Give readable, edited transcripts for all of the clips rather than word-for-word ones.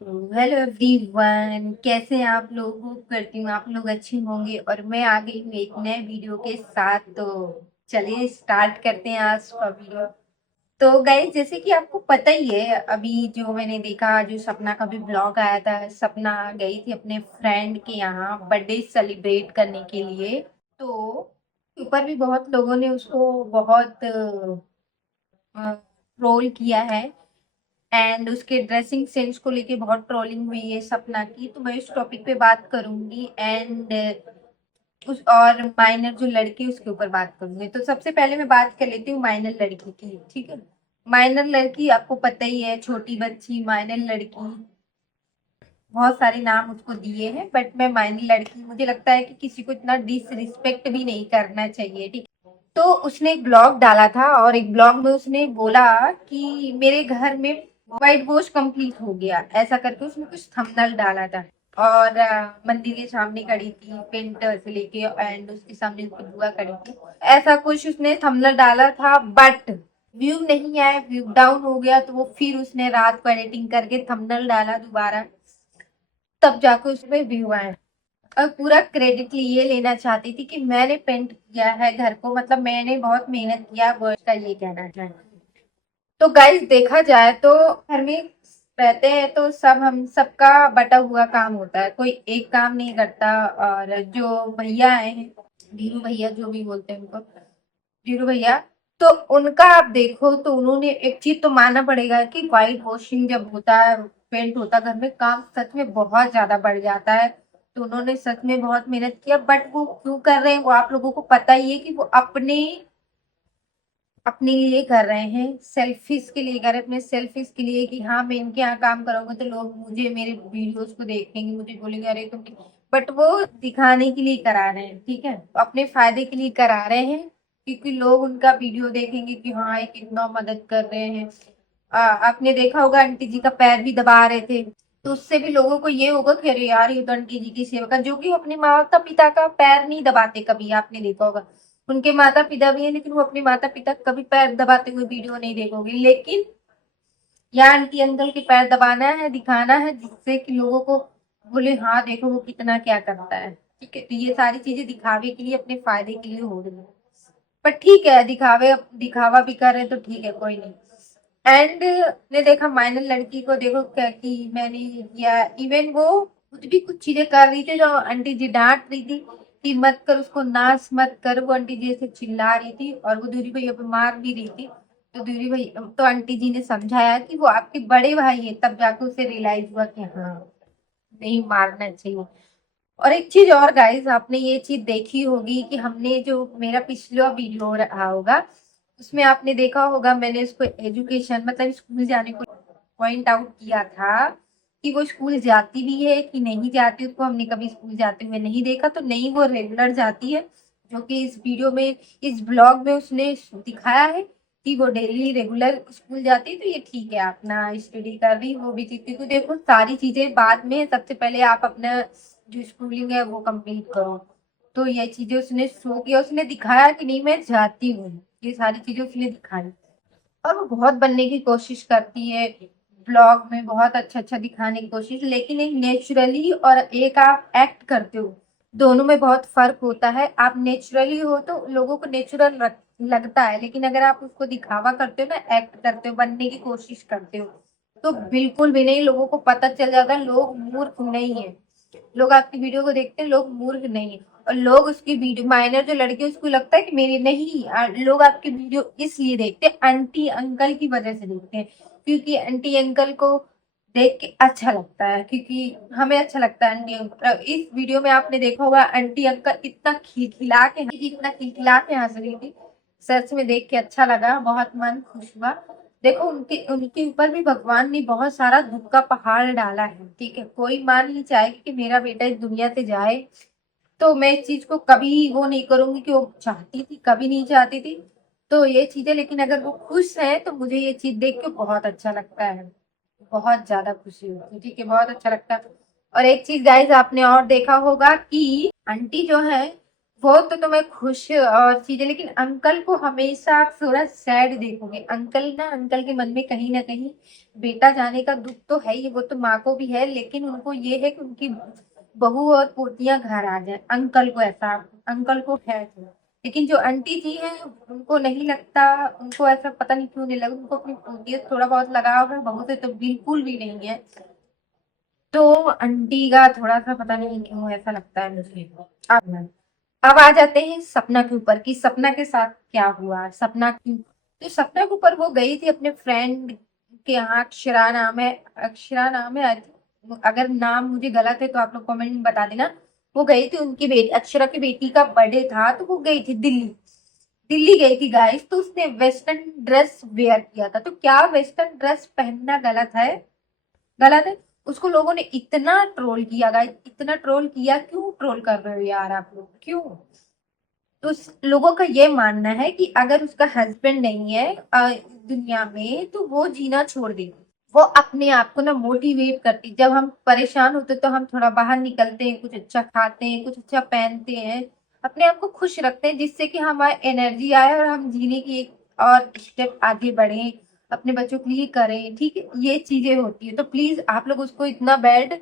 तो hello everyone, कैसे हैं आप लोग। होप करती हूँ आप लोग अच्छे होंगे और मैं आ गई हूँ एक नए वीडियो के साथ। तो चलिए स्टार्ट करते हैं आज का वीडियो। तो गाइस, जैसे कि आपको पता ही है, अभी जो मैंने देखा, जो सपना का भी ब्लॉग आया था, सपना गई थी अपने फ्रेंड के यहाँ बर्थडे सेलिब्रेट करने के लिए। तो ऊपर भी बहुत लोगों ने उसको बहुत ट्रोल किया है एंड उसके ड्रेसिंग सेंस को लेके बहुत ट्रोलिंग हुई है सपना की। तो मैं इस टॉपिक पे बात करूंगी एंड उस और माइनर जो लड़की है उसके ऊपर बात करूंगी। तो सबसे पहले मैं बात कर लेती हूँ माइनर लड़की की, ठीक है। माइनर लड़की आपको पता ही है, छोटी बच्ची माइनर लड़की, बहुत सारे नाम उसको दिए हैं, बट मैं माइनर लड़की, मुझे लगता है कि किसी को इतना डिसरिस्पेक्ट भी नहीं करना चाहिए, ठीक है। तो उसने एक ब्लॉग डाला था और एक ब्लॉग में उसने बोला कि मेरे घर में व्हाइट वॉश कंप्लीट हो गया, ऐसा करके उसने कुछ थंबनेल डाला था। और मंदिर के सामने खड़ी थी पेंट से लेके एंड उसके सामने उसकी बुआ खड़ी थी, ऐसा कुछ उसने थंबनेल डाला था। बट व्यू नहीं आया, व्यू डाउन हो गया। तो वो फिर उसने रात को एडिटिंग करके थंबनेल डाला दोबारा, तब जाकर उसमें व्यू आए। और पूरा क्रेडिट ये लेना चाहती थी कि मैंने पेंट किया है घर को, मतलब मैंने बहुत मेहनत किया, वो उसका ये कहना है। तो गाइस, देखा जाए तो घर में रहते हैं तो सब, हम सबका बटा हुआ काम होता है, कोई एक काम नहीं करता। और जो भैया आए हैं, धीरू भैया जो भी बोलते हैं उनको, धीरू भैया, तो उनका आप देखो तो उन्होंने एक चीज तो मानना पड़ेगा कि व्हाइट वॉशिंग जब होता है, पेंट होता है घर में, काम सच में बहुत ज्यादा बढ़ जाता है। तो उन्होंने सच में बहुत मेहनत किया, बट वो क्यों कर रहे हैं वो आप लोगों को पता ही है कि वो अपने अपने लिए कर रहे हैं, सेल्फिश के लिए कर रहे हैं, अपने सेल्फिश के लिए कि हाँ मैं इनके यहाँ काम करूंगा तो लोग मुझे, मेरे वीडियोस को देखेंगे, मुझे बोलेंगे अरे तुम। बट वो दिखाने के लिए करा रहे हैं, ठीक है, अपने फायदे के लिए करा रहे हैं, क्योंकि लोग उनका वीडियो देखेंगे कि हाँ ये कितना मदद कर रहे हैं। आपने देखा होगा आंटी जी का पैर भी दबा रहे थे, तो उससे भी लोगों को ये होगा कि अरे यार ये तो आंटी जी की सेवा कर, जो कि अपने माता पिता का पैर नहीं दबाते कभी, आपने देखा होगा। उनके माता पिता भी है लेकिन वो अपने माता पिता का कभी पैर दबाते हुए वीडियो नहीं देखोगे। लेकिन यहाँ आंटी अंकल के पैर दबाना है, दिखाना है, जिससे कि लोगों को बोले हाँ देखो वो कितना क्या करता है, ठीक है। तो ये सारी चीजें दिखावे के लिए, अपने फायदे के लिए हो रही है। पर ठीक है, दिखावे दिखावा भी कर रहे हैं तो ठीक है, कोई नहीं। एंड ने देखा माइनर लड़की को, देखो क्या कि मैंने किया, इवन वो खुद भी कुछ चीजें कर रही थी जो आंटी जी डांट रही थी कि मत कर, उसको नाश मत कर, वो आंटी जी ऐसे चिल्ला रही थी और वो दूरी भैया पे मार भी रही थी। तो दूरी भैया, तो आंटी जी ने समझाया कि वो आपके बड़े भाई है, तब जाके उसे रियलाइज हुआ कि हाँ नहीं मारना चाहिए। और एक चीज और गाइस, आपने ये चीज देखी होगी कि हमने जो मेरा पिछला वीडियो रहा होगा उसमें आपने देखा होगा, मैंने उसको एजुकेशन मतलब स्कूल जाने को पॉइंट आउट किया था कि वो स्कूल जाती भी है कि नहीं जाती। उसको हमने कभी स्कूल जाते हुए नहीं देखा, तो नहीं वो रेगुलर जाती है, जो कि इस वीडियो में, इस ब्लॉग में उसने दिखाया है कि वो डेली रेगुलर स्कूल जाती है। तो ये ठीक है, अपना स्टडी कर रही, वो भी ठीक, क्योंकि देखो सारी चीजें बाद में, सबसे पहले आप अपना जो स्कूलिंग है वो कंप्लीट करो। तो ये चीजें उसने शो किया, उसने दिखाया कि नहीं मैं जाती हूँ, ये सारी चीजें उसने दिखाई। और वो बहुत बनने की कोशिश करती है, ब्लॉग में बहुत अच्छा अच्छा दिखाने की कोशिश, लेकिन एक नेचुरली और एक आप एक्ट करते हो, दोनों में बहुत फर्क होता है। आप नेचुरली हो तो लोगों को नेचुरल लगता है, लेकिन अगर आप उसको दिखावा करते हो ना, एक्ट करते हो, बनने की कोशिश करते हो, तो बिल्कुल भी नहीं, लोगों को पता चल जाता है। लोग मूर्ख नहीं है, लोग आपकी वीडियो को देखते हैं, लोग मूर्ख नहीं है। और लोग उसकी वीडियो, माइनर जो लड़की है उसको लगता है कि मेरी नहीं, लोग आपकी वीडियो इसलिए देखते हैं, आंटी अंकल की वजह से देखते हैं, क्योंकि आंटी अंकल को देख के अच्छा लगता है, क्योंकि हमें अच्छा लगता है आंटी अंकल। इस वीडियो में आपने देखा होगा आंटी अंकल इतना खिलखिला के, इतना खिलखिला के हंस रही थी, सच में देख के अच्छा लगा, बहुत मन खुश हुआ। देखो उनके उनके ऊपर भी भगवान ने बहुत सारा दुख का पहाड़ डाला है, ठीक है। कोई मां नहीं चाहेगी कि मेरा बेटा इस दुनिया से जाए, तो मैं इस चीज को कभी वो नहीं करूंगी कि वो चाहती थी, कभी नहीं चाहती थी। तो ये चीजें, लेकिन अगर वो खुश है तो मुझे ये चीज देख के बहुत अच्छा लगता है, बहुत ज्यादा खुशी होती है, ठीक है, बहुत अच्छा लगता है। और एक चीज गाइस आपने और देखा होगा कि आंटी जो है वो तो तुम्हें खुश और चीजें, लेकिन अंकल को हमेशा आप थोड़ा सैड देखोगे। अंकल ना, अंकल के मन में कहीं ना कहीं बेटा जाने का दुख तो है ही, वो तो माँ को भी है, लेकिन उनको ये है कि उनकी बहू और पोतियां घर आ जाए। अंकल को ऐसा, अंकल को है तो। लेकिन जो आंटी जी हैं उनको नहीं लगता, उनको ऐसा पता नहीं क्यों नहीं लगा, उनको अपनी पोतियों से थोड़ा बहुत लगाव है, बहू से तो बिल्कुल भी नहीं है। तो आंटी का थोड़ा सा पता नहीं क्यों ऐसा लगता है मुझे। अब आ जाते हैं सपना के ऊपर कि सपना के साथ क्या हुआ। सपना क्यों, तो सपना के ऊपर वो गई थी अपने फ्रेंड के यहाँ, अक्षरा नाम है, अक्षरा नाम है। अगर नाम मुझे गलत है तो आप लोग कमेंट में बता देना। वो गई थी, उनकी बेटी अक्षरा की बेटी का बर्थडे था, तो वो गई थी दिल्ली। दिल्ली गई थी गाइस, तो उसने वेस्टर्न ड्रेस वेयर किया था। तो क्या वेस्टर्न ड्रेस पहनना गलत है? गलत है। उसको लोगों ने इतना ट्रोल किया गाइस, इतना ट्रोल किया। क्यों ट्रोल कर रहे हो यार आप लोग, क्यों? तो लोगों का ये मानना है कि अगर उसका हस्बैंड नहीं है दुनिया में, तो वो जीना छोड़ देगी। वो अपने आप को ना मोटिवेट करती, जब हम परेशान होते तो हम थोड़ा बाहर निकलते हैं, कुछ अच्छा खाते हैं, कुछ अच्छा पहनते हैं, अपने आप को खुश रखते हैं, जिससे कि हमारी एनर्जी आए और हम जीने की एक और स्टेप आगे बढ़े, अपने बच्चों के लिए करें। ठीक है, ये चीजें होती है। तो प्लीज आप लोग उसको इतना बैड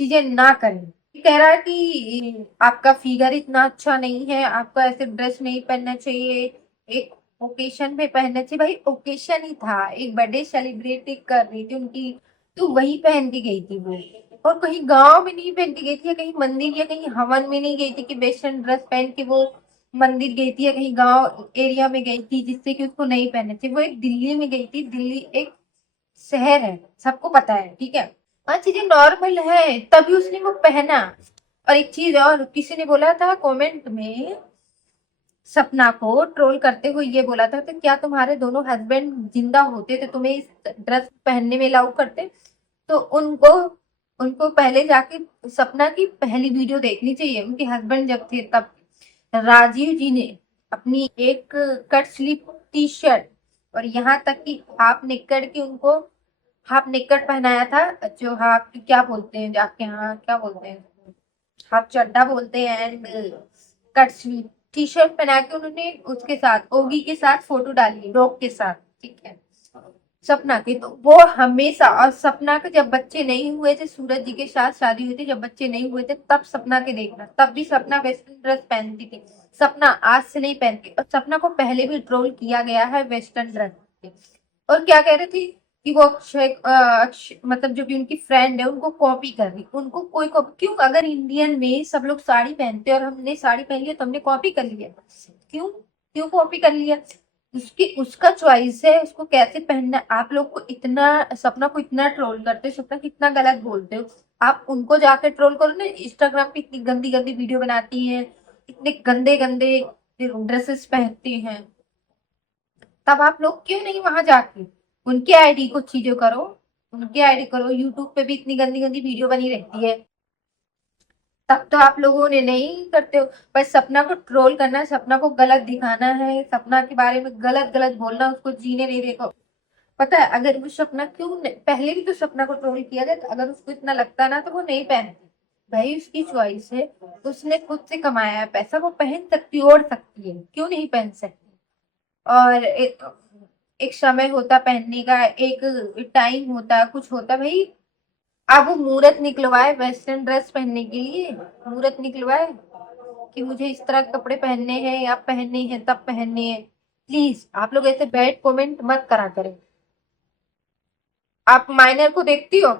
चीजें ना करें। कह रहा है कि आपका फिगर इतना अच्छा नहीं है, आपको ऐसे ड्रेस नहीं पहनना चाहिए, एक ओकेशन पे पहनना चाहिए। भाई ओकेशन ही था, एक बर्थडे सेलिब्रेट कर रही थी उनकी, तो वही पहन के गई थी वो। और कहीं गांव में नहीं पहन के गई थी, या कहीं मंदिर या कहीं हवन में नहीं गई थी कि वेस्टर्न ड्रेस पहन के वो मंदिर गई थी, या कहीं गांव एरिया में गई थी जिससे कि उसको नहीं पहनना चाहिए। वो एक दिल्ली में गई थी, दिल्ली एक शहर है, सबको पता है, ठीक है। हाँ, चीजें नॉर्मल है तभी उसने वो पहना। और एक चीज और, किसी ने बोला था कमेंट में, सपना को ट्रोल करते हुए ये बोला था, तो क्या तुम्हारे दोनों हस्बैंड जिंदा होते तो तुम्हें इस ड्रेस पहनने में अलाउ करते? तो उनको उनको पहले जाके सपना की पहली वीडियो देखनी चाहिए, उनके हस्बैंड जब थे तब। राजीव जी ने अपनी एक कट स्लीव टी शर्ट और यहाँ तक कि हाफ निक्कर के उनको हाफ निक्कर पहनाया था, जो हाफ क्या बोलते हैं, आपके यहाँ क्या बोलते हैं, हाफ चड्डा बोलते हैं, and cut sleeve T shirt पहना के उन्होंने उसके साथ ओगी के साथ फोटो डाली, डॉग के साथ, ठीक है, सपना की। तो वो हमेशा, और सपना के जब बच्चे नहीं हुए थे, सूरज जी के साथ शादी हुई थी, जब बच्चे नहीं हुए थे तब सपना के देखना, तब भी सपना वेस्टर्न ड्रेस पहनती थी। सपना आज से नहीं पहनती, और सपना को पहले भी ट्रोल किया गया है वेस्टर्न ड्रेस पे। और क्या कह रही थी कि वो मतलब जो भी उनकी फ्रेंड है उनको कॉपी कर रही, उनको कोई कॉपी क्यों? अगर इंडियन में सब लोग साड़ी पहनते हैं और हमने साड़ी पहन लिया तो हमने कॉपी कर लिया, क्यों? क्यों कॉपी कर लिया? उसकी उसका चॉइस है, उसको कैसे पहनना है। आप लोग को इतना, सपना को इतना ट्रोल करते हो, सपना कितना गलत बोलते हो। आप उनको जाके ट्रोल करो ना, इंस्टाग्राम पे इतनी गंदी गंदी वीडियो बनाती हैं, इतने गंदे गंदे ड्रेसेस पहनती हैं, तब आप लोग क्यों नहीं वहां जाके उनके आईडी को चीजें करो, उनके आईडी करो। यूट्यूब पे भी इतनी गंदी गंदी वीडियो बनी रहती है, तब तो आप लोगों ने नहीं करते हो। बस सपना को ट्रोल करना, सपना को गलत दिखाना है, सपना के बारे में गलत गलत बोलना, उसको जीने नहीं देखो। पता है अगर वो सपना पहले भी तो सपना को ट्रोल किया गया, तो अगर उसको इतना लगता ना तो वो नहीं पहनती। भाई उसकी चॉइस है, उसने खुद से कमाया है पैसा, वो पहन सकती, ओढ़ सकती है, क्यों नहीं पहन सकती? और एक समय होता पहनने का, एक टाइम होता, कुछ होता भाई। अब वो मुहूर्त निकलवाए वेस्टर्न ड्रेस पहनने के लिए, मुहूर्त निकलवाए कि मुझे इस तरह के कपड़े पहनने हैं, या पहनने हैं तब पहनने हैं। प्लीज आप लोग ऐसे बैड कमेंट मत करा करें। आप माइनर को देखती हो,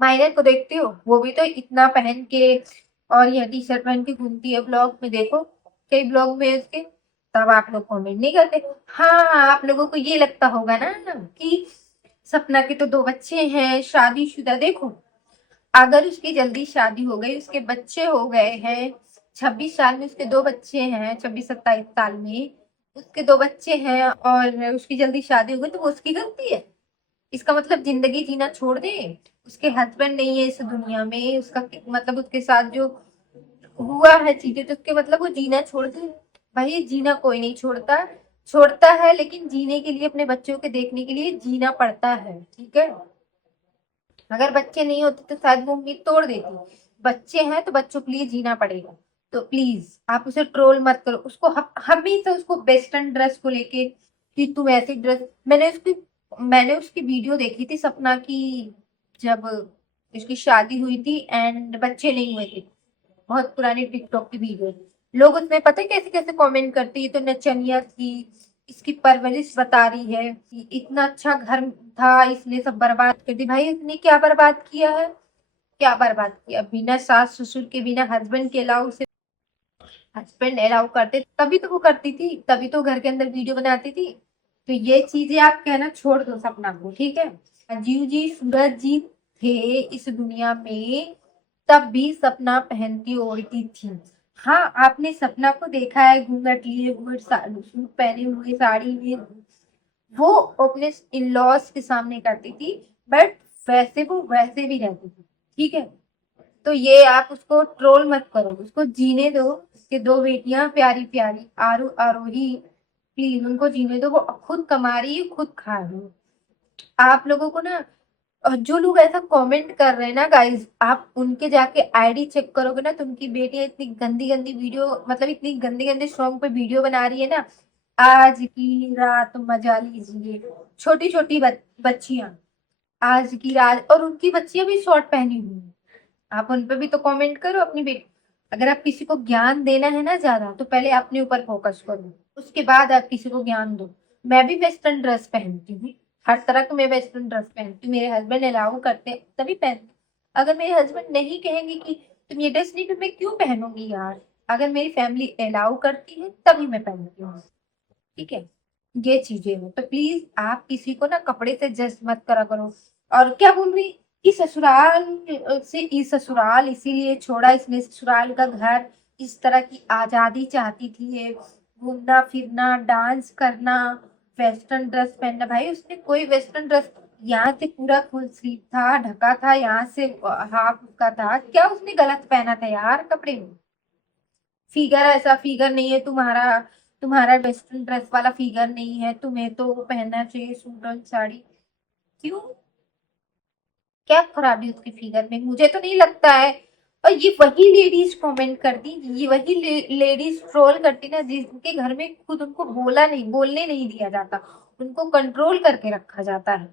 माइनर को देखती हो, वो भी तो इतना पहन के और यह टी शर्ट पहन के घूमती है, ब्लॉग में देखो, कई ब्लॉग में उसके। तब आप लोग कमेंट नहीं करते। हाँ, आप लोगों को ये लगता होगा ना कि सपना के तो दो बच्चे हैं, शादीशुदा। देखो, अगर उसकी जल्दी शादी हो गई, उसके बच्चे हो गए हैं, 26 साल में उसके दो बच्चे हैं, 26-27 साल में उसके दो बच्चे हैं, और उसकी जल्दी शादी हो गई, तो वो उसकी गलती है? इसका मतलब जिंदगी जीना छोड़ दे? उसके हस्बैंड नहीं है इस दुनिया में, उसका मतलब उसके साथ जो हुआ है चीजें, तो उसके मतलब वो जीना छोड़ दे? भाई जीना कोई नहीं छोड़ता, छोड़ता है, लेकिन जीने के लिए, अपने बच्चों के देखने के लिए जीना पड़ता है, ठीक है। अगर बच्चे नहीं होते तो शायद वो उम्मीद तोड़ देती। बच्चे हैं तो बच्चों के लिए जीना पड़ेगा। तो प्लीज आप उसे ट्रोल मत करो, उसको हमेशा उसको वेस्टर्न ड्रेस को लेके कि तुम ऐसी ड्रेस, मैंने उसकी वीडियो देखी थी सपना की, जब उसकी शादी हुई थी एंड बच्चे नहीं हुए थे, बहुत पुरानी टिकटॉक की वीडियो। लोग उसमें पता है कैसे कैसे कमेंट करते, ये तो नचनिया थी, इसकी परवरिश बता रही है, इतना अच्छा घर था इसने सब बर्बाद कर दी। भाई इसने क्या बर्बाद किया है, क्या बर्बाद किया? बिना सास ससुर के, बिना हस्बैंड के अलाउ से, हस्बैंड अलाउ करते तभी तो वो करती थी, तभी तो घर के अंदर वीडियो बनाती थी। तो ये चीजें आप कहना छोड़ दो सपना को, ठीक है? राजीव जी, सूरज जी थे इस दुनिया में तब भी सपना पहनती ओढ़ती थी। हाँ, आपने सपना को देखा है घूंघट लिए हुए, सूट पहने हुए, साड़ी में, वो अपने इन लॉज के सामने करती थी, बट वैसे वो वैसे भी रहती थी, ठीक है? तो ये आप उसको ट्रोल मत करो, उसको जीने दो। उसके दो बेटियां प्यारी प्यारी, आरू आरोही, प्लीज उनको जीने दो, वो खुद कमा रही है, खुद खा रही है। आप लोगों को ना, और जो लोग ऐसा कमेंट कर रहे हैं ना गाइज, आप उनके जाके आईडी चेक करोगे ना, तो उनकी बेटियां इतनी गंदी गंदी वीडियो, मतलब इतनी गंदे गंदे सॉन्ग पे वीडियो बना रही है ना, आज की रात मजा लीजिए, छोटी छोटी बच्चियां, आज की रात, और उनकी बच्चियां भी शॉर्ट पहनी हुई हैं। आप उन पे भी तो कमेंट करो अपनी बेटी। अगर आप किसी को ज्ञान देना है ना ज्यादा, तो पहले अपने ऊपर फोकस करो, उसके बाद आप किसी को ज्ञान दो। मैं भी वेस्टर्न ड्रेस पहनती हूँ, हर तरह का मैं वेस्टर्न ड्रेस पहनती हूँ, मेरे हस्बैंड अलाउ करते हैं तभी पहनती हूँ। अगर मेरे हस्बैंड नहीं कहेंगे कि तुम ये ड्रेस नहीं, तो मैं क्यों पहनूंगी यार? अगर मेरी फैमिली अलाउ करती है तभी मैं पहनती हूँ, ठीक है? ये चीजें हैं, तो प्लीज आप किसी को ना कपड़े से जज मत करा करो। और क्या बोल रही कि ससुराल से, इस ससुराल इसीलिए छोड़ा इसने, ससुराल का घर, इस तरह की आजादी चाहती थी ये, घूमना फिरना, डांस करना, वेस्टर्न ड्रेस पहनना। भाई उसने कोई वेस्टर्न ड्रेस, यहाँ से पूरा फुल स्लीव था, ढका था, यहाँ से हाफ का था, क्या उसने गलत पहना था यार कपड़े में? फिगर ऐसा फिगर नहीं है तुम्हारा, तुम्हारा वेस्टर्न ड्रेस वाला फिगर नहीं है, तुम्हें तो पहनना चाहिए सूट और साड़ी। क्यों, क्या खराबी उसके फिगर में? मुझे तो नहीं लगता है। और ये वही लेडीज कमेंट करती, ये वही लेडीज ट्रोल करती ना, जिनके घर में खुद उनको बोलने नहीं दिया जाता, उनको कंट्रोल करके रखा जाता है,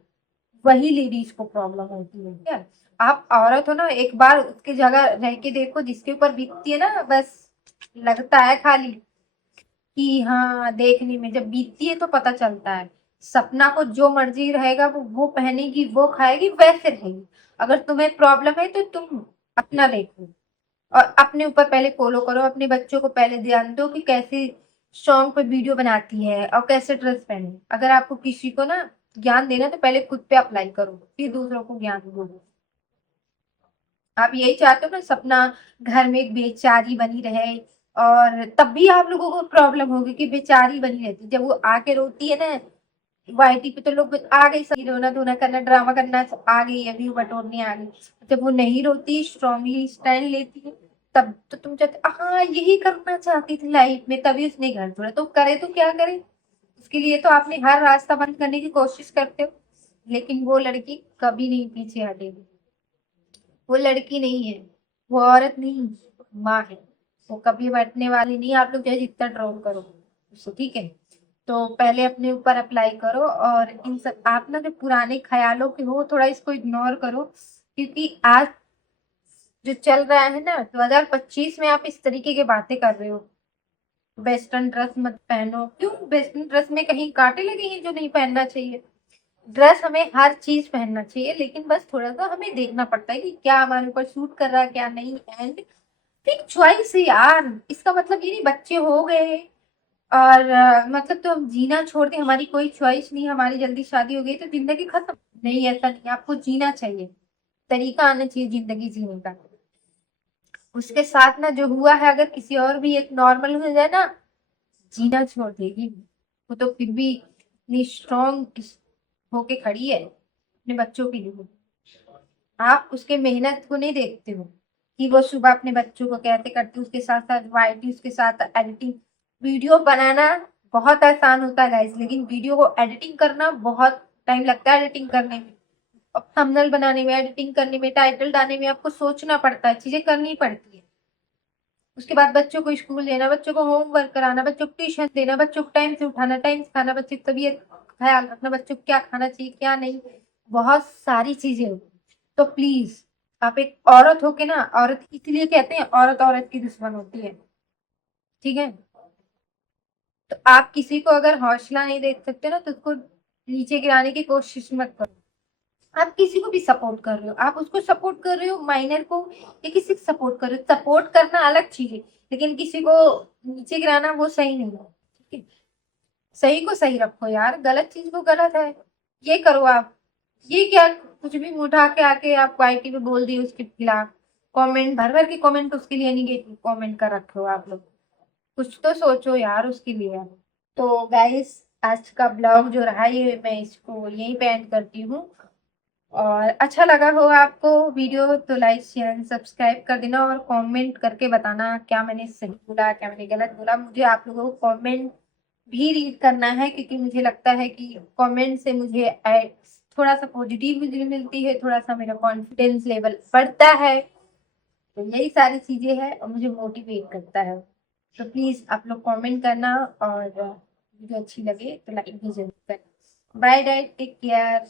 वही लेडीज को प्रॉब्लम होती है क्या? आप औरत हो ना, एक बार उसकी जगह रह के देखो, जिसके ऊपर बीतती है ना, बस लगता है खाली कि हाँ, देखने में जब बीतती है तो पता चलता है। सपना को जो मर्जी रहेगा वो पहनेगी, वो खाएगी, वैसे रहेगी। अगर तुम्हें प्रॉब्लम है तो तुम अपना देखो, और अपने ऊपर पहले फॉलो करो, अपने बच्चों को पहले ध्यान दो कि कैसे सॉन्ग पे वीडियो बनाती है और कैसे ड्रेस पहने। अगर आपको किसी को ना ज्ञान देना तो पहले खुद पे अप्लाई करो, फिर दूसरों को ज्ञान दो। आप यही चाहते हो ना सपना घर में एक बेचारी बनी रहे, और तब भी आप लोगों को प्रॉब्लम होगी कि बेचारी बनी रहती, जब वो आके रोती है ना वाईटी पे, तो लोग आ गई, सही रोना धोना करना, ड्रामा करना आ गई है, व्यू बटोरने आ गई। जब वो नहीं रोती, स्ट्रांगली स्टैंड लेती है, तब तो तुम चाहते, हाँ यही करना चाहती थी लाइफ में, तभी उसने घर छोड़ा। तो करे तो क्या करे, उसके लिए तो आपने हर रास्ता बंद करने की कोशिश करते हो, लेकिन वो लड़की कभी नहीं पीछे हटेगी। वो लड़की नहीं है, वो औरत नहीं, माँ है, वो कभी बैठने वाली नहीं। आप लोग चाहे जितना ट्रोल करो उसको, ठीक है? तो पहले अपने ऊपर अप्लाई करो, और इन सब आप ना जो पुराने ख्यालों के हो, थोड़ा इसको इग्नोर करो, क्योंकि आज जो चल रहा है ना 2025 में, आप इस तरीके की बातें कर रहे हो, वेस्टर्न ड्रेस मत पहनो। क्यों वेस्टर्न ड्रेस में कहीं कांटे लगे हैं जो नहीं पहनना चाहिए? ड्रेस हमें हर चीज पहनना चाहिए, लेकिन बस थोड़ा सा हमें देखना पड़ता है कि क्या हमारे ऊपर सूट कर रहा है क्या नहीं। एंड एक चॉइस है यार, इसका मतलब ये नहीं बच्चे हो गए और मतलब तो हम जीना छोड़ दें, हमारी कोई चॉइस नहीं, हमारी जल्दी शादी हो गई तो जिंदगी खत्म। नहीं, ऐसा नहीं, आपको जीना चाहिए, तरीका आना चाहिए जिंदगी जीने का। उसके साथ ना जो हुआ है, अगर किसी और भी एक नॉर्मल हो जाए ना, जीना छोड़ देगी वो तो, फिर भी इतनी स्ट्रॉन्ग होके खड़ी है अपने बच्चों के लिए। आप उसके मेहनत को नहीं देखते हो कि वो सुबह अपने बच्चों को कैसे करती, उसके साथ साथ वाइटी, उसके साथ एडिटिंग। वीडियो बनाना बहुत आसान होता है गाइस, लेकिन वीडियो को एडिटिंग करना बहुत टाइम लगता है, एडिटिंग करने में, थंबनेल बनाने में, एडिटिंग करने में, टाइटल डालने में, आपको सोचना पड़ता है, चीजें करनी पड़ती है। उसके बाद बच्चों को स्कूल लेना, बच्चों को होमवर्क कराना, बच्चों को ट्यूशन देना, बच्चों को टाइम से उठाना, टाइम से खाना, बच्चों की तबीयत का ख्याल रखना, बच्चों को क्या खाना चाहिए क्या नहीं, बहुत सारी चीजें होती हैं। तो प्लीज आप एक औरत हो के ना, औरत इसलिए कहते हैं औरत औरत की दुश्मन होती है, ठीक है? तो आप किसी को अगर हौसला नहीं दे सकते ना, तो उसको नीचे गिराने की कोशिश मत करो। आप किसी को भी सपोर्ट कर रहे हो, आप उसको सपोर्ट कर रहे हो, माइनर को, या किसी को सपोर्ट कर रहे हो, सपोर्ट करना अलग चीज है, लेकिन किसी को नीचे गिराना वो सही नहीं है, ठीक है? सही को सही रखो यार, गलत चीज को गलत है, ये करो आप। ये क्या कुछ भी उठा के आके आप आईटी पे बोल दिए उसके खिलाफ, कमेंट भर भर के कमेंट उसके लिए निगेटिव कमेंट कर रखे हो आप लोग, कुछ तो सोचो यार उसके लिए। तो गाइस, आज का ब्लॉग जो रहा ये मैं इसको यहीं पे एंड करती हूँ। और अच्छा लगा हो आपको वीडियो तो लाइक शेयर सब्सक्राइब कर देना, और कमेंट करके बताना क्या मैंने सही बोला क्या मैंने गलत बोला। मुझे आप लोगों को कमेंट भी रीड करना है, क्योंकि मुझे लगता है कि कमेंट से मुझे थोड़ा सा पॉजिटिविटी मिलती है, थोड़ा सा मेरा कॉन्फिडेंस लेवल बढ़ता है। तो यही सारी चीजें हैं और मुझे मोटिवेट करता है। तो प्लीज आप लोग कमेंट करना, और वीडियो अच्छी लगे तो लाइक भी जरूर करना। Bye bye, take care.